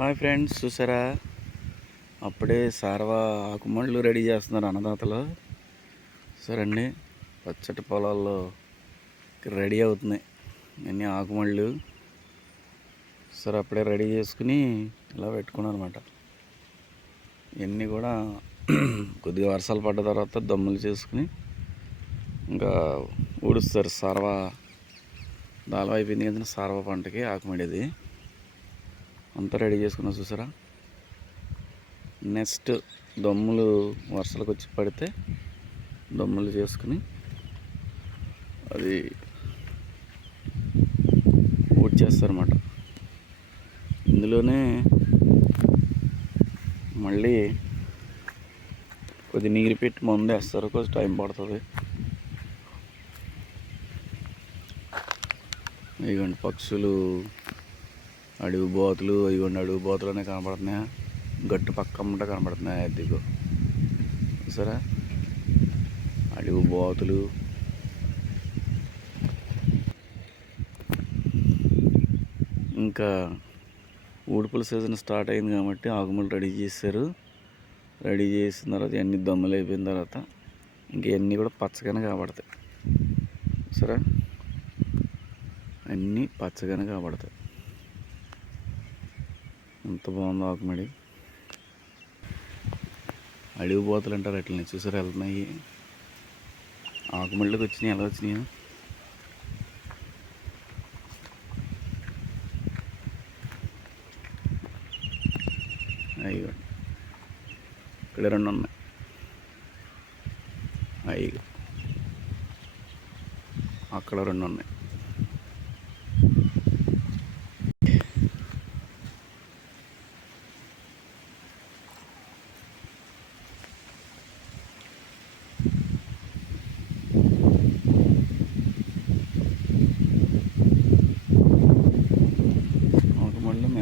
Hi friends చూసారా? అప్పుడే సార్వా ఆకుమండ్లు ready చేస్తున్నారు అన్నదాతలు. సరండి పచ్చటి పొలాల్లో రెడీ అవుతున్నాయి అన్ని ఆకుమళ్ళు. సరే అప్పుడే రెడీ చేసుకుని ఇలా పెట్టుకున్నారు అనమాట ఇవన్నీ కూడా కొద్దిగా వర్షాలు పడ్డ తర్వాత దమ్ములు చేసుకుని ఇంకా ఊడుస్తారు. సార్వా దాల్వ అయిపోయింది కదా సార్వా పంటకి ఆకుమడిది అంతా రెడీ చేసుకున్నా చూసారా? నెక్స్ట్ దమ్ములు వర్షాలకు వచ్చి పడితే దమ్ములు చేసుకుని అది ఊడ్ చేస్తారన్నమాట ఇందులోనే మళ్ళీ కొద్ది నీరు పెట్టి మందు వేస్తారు కొంచెం టైం పడుతుంది. ఇదిగోండి పక్షులు. అడవి బోతులు ఇవ్వండి అడవి బోతులనే కనపడుతున్నాయా గట్టు పక్కమ్మట కనపడుతున్నాయి అదిగో సరే అడవి బోతులు. ఇంకా ఊడుపుల సీజన్ స్టార్ట్ అయింది కాబట్టి ఆకుమలు రెడీ చేశారు. రెడీ చేసిన తర్వాత ఇవన్నీ దమ్ములు అయిపోయిన తర్వాత ఇంకన్నీ కూడా పచ్చగానే కాబడతాయి సరే అన్నీ పచ్చగానే కాబడతాయి ఎంత బాగుందో ఆకుమడి అడవి పోతలు అంటారు అట్లనే చూసారు వెళ్తున్నాయి. ఆకుమడిలోకి వచ్చినాయి ఎలా వచ్చినాయి? అయ్యో ఇక్కడ రెండు ఉన్నాయి. అయ్యో అక్కడ రెండు ఉన్నాయి.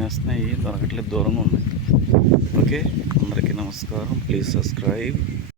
మళ్ళీ దొరకట్లేదు దూరంగా ఉన్నాయి. ఓకే అందరికీ నమస్కారం. Please subscribe.